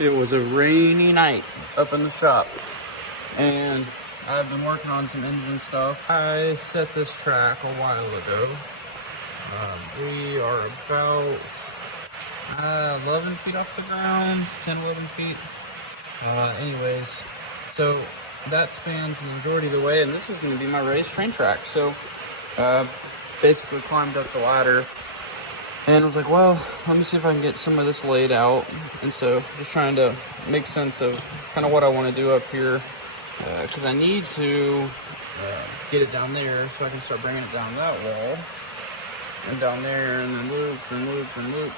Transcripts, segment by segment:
It was a rainy night up in the shop, and I've been working on some engine stuff. I set this track a while ago. We are about 11 feet off the ground, 10, 11 feet. Anyways, so that spans the majority of the way, and this is going to be my raised train track. So basically climbed up the ladder and was like, well, let me see if I can get some of this laid out. And so just trying to make sense of kind of what I want to do up here, because I need to get it down there so I can start bringing it down that wall and down there, and then loop and loop and loop,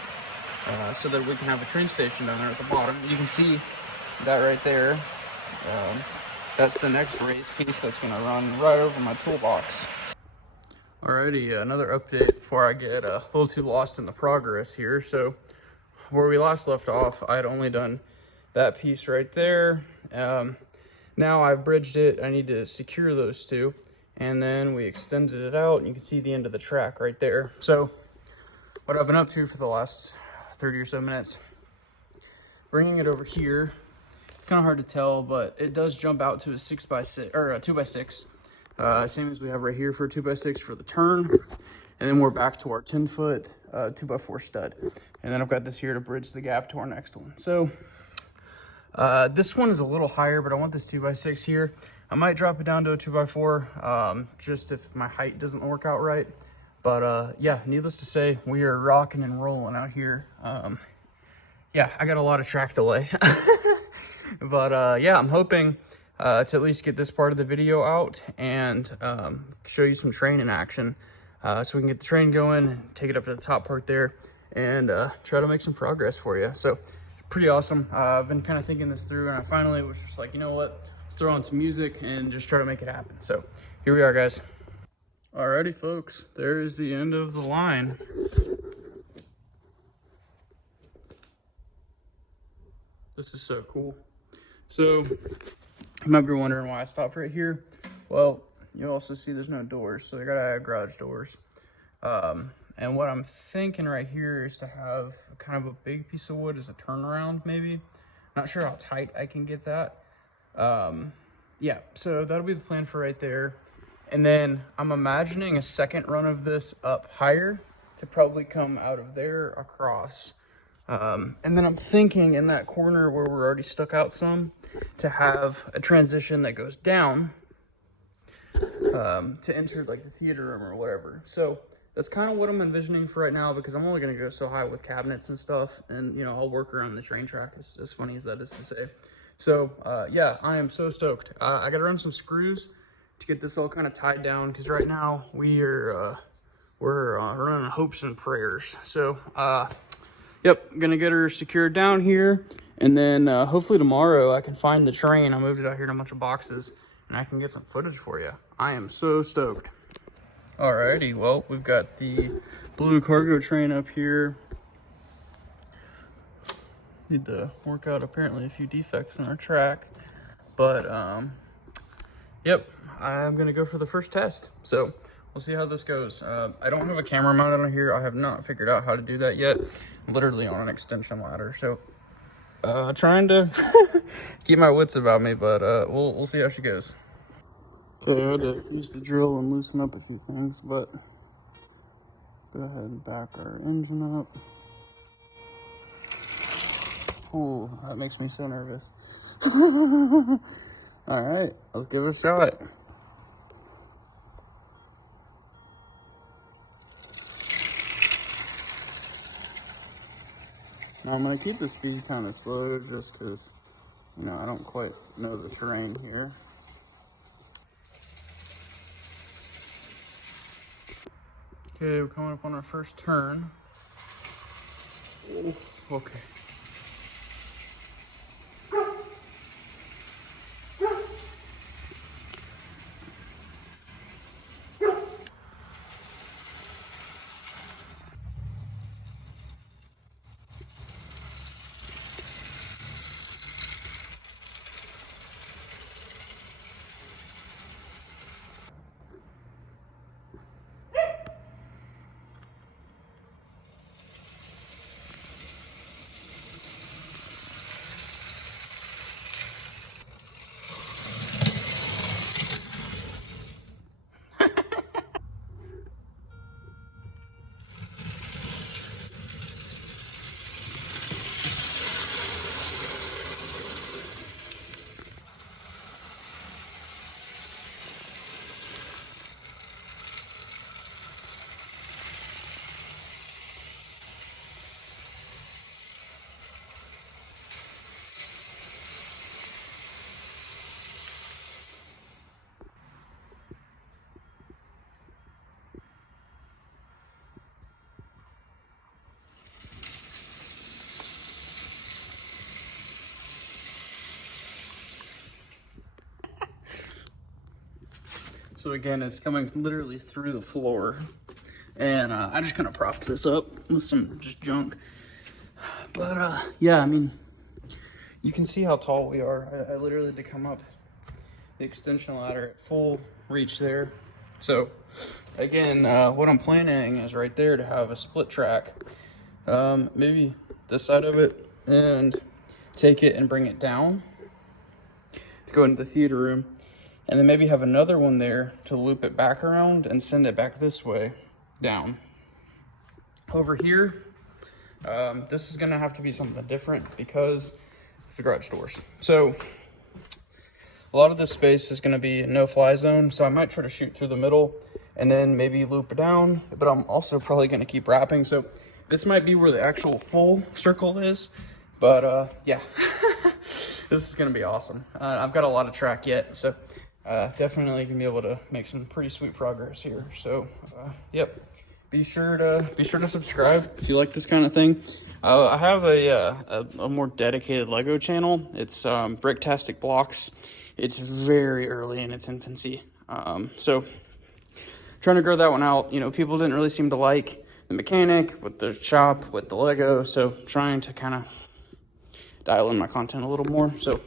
so that we can have a train station down there at the bottom. You can see that right there. That's the next raised piece that's going to run right over my toolbox. Alrighty, another update before I get a little too lost in the progress here. So where we last left off, I had only done that piece right there. Now I've bridged it. I need to secure those two, and then we extended it out, and you can see the end of the track right there. So what I've been up to for the last 30 or so minutes, bringing it over here. It's kind of hard to tell, but it does jump out to a 6x6 or a 2x6. Same as we have right here for a 2x6 for the turn. And then we're back to our 10-foot 2x4 stud. And then I've got this here to bridge the gap to our next one. So this one is a little higher, but I want this 2x6 here. I might drop it down to a 2x4, just if my height doesn't work out right. But yeah, needless to say, we are rocking and rolling out here. Yeah, I got a lot of track delay. But yeah, I'm hoping to at least get this part of the video out and show you some train in action, so we can get the train going and take it up to the top part there and try to make some progress for you. So pretty awesome. I've been kind of thinking this through, and I finally was just like, you know what, let's throw on some music and just try to make it happen. So here we are, guys. Alrighty, folks, there is the end of the line. This is so cool. So you might be wondering why I stopped right here. Well, you also see there's no doors, so they gotta add garage doors. And what I'm thinking right here is to have kind of a big piece of wood as a turnaround, maybe. Not sure how tight I can get that. Yeah, so that'll be the plan for right there. And then I'm imagining a second run of this up higher to probably come out of there across. And then I'm thinking in that corner where we're already stuck out some, to have a transition that goes down to enter like the theater room or whatever. So that's kind of what I'm envisioning for right now, because I'm only going to go so high with cabinets and stuff, and you know, I'll work around the train track, as funny as that is to say. So yeah, I am so stoked. I got to run some screws to get this all kind of tied down, because right now we're running hopes and prayers. So yep, gonna get her secured down here, and then hopefully tomorrow I can find the train. I moved it out here in a bunch of boxes, and I can get some footage for you. I am so stoked. Alrighty, well, we've got the blue cargo train up here. Need to work out apparently a few defects in our track, but yep, I'm gonna go for the first test. So we'll see how this goes. I don't have a camera mounted on here. I have not figured out how to do that yet. I'm literally on an extension ladder, so trying to keep my wits about me, but we'll see how she goes. Okay, I had to use the drill and loosen up a few things, but go ahead and back our engine up. Ooh, that makes me so nervous. All right, let's give it a shot. Now I'm gonna keep the speed kind of slow, just because, you know, I don't quite know the terrain here. Okay, we're coming up on our first turn. Oof, okay. So again, it's coming literally through the floor. And I just kind of propped this up with some just junk. But yeah, I mean, you can see how tall we are. I literally had to come up the extension ladder at full reach there. So again, what I'm planning is right there to have a split track. Maybe this side of it, and take it and bring it down to go into the theater room. And then maybe have another one there to loop it back around and send it back this way down. Over here, this is gonna have to be something different because of the garage doors. So a lot of this space is gonna be no-fly zone, so I might try to shoot through the middle and then maybe loop it down, but I'm also probably gonna keep wrapping. So this might be where the actual full circle is, but yeah, this is gonna be awesome. I've got a lot of track yet, so definitely gonna be able to make some pretty sweet progress here. So yep, be sure to subscribe if you like this kind of thing. I have a more dedicated Lego channel. It's Bricktastic Blocks. It's very early in its infancy, so trying to grow that one out. You know, people didn't really seem to like the mechanic with the shop with the Lego, so trying to kind of dial in my content a little more. So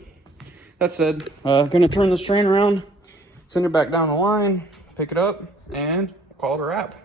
that said, gonna turn this train around, send it back down the line, pick it up, and call it a wrap.